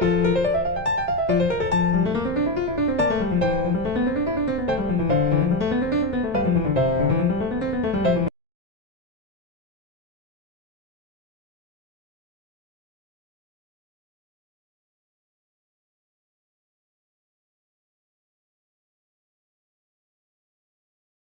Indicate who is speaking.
Speaker 1: Thank you.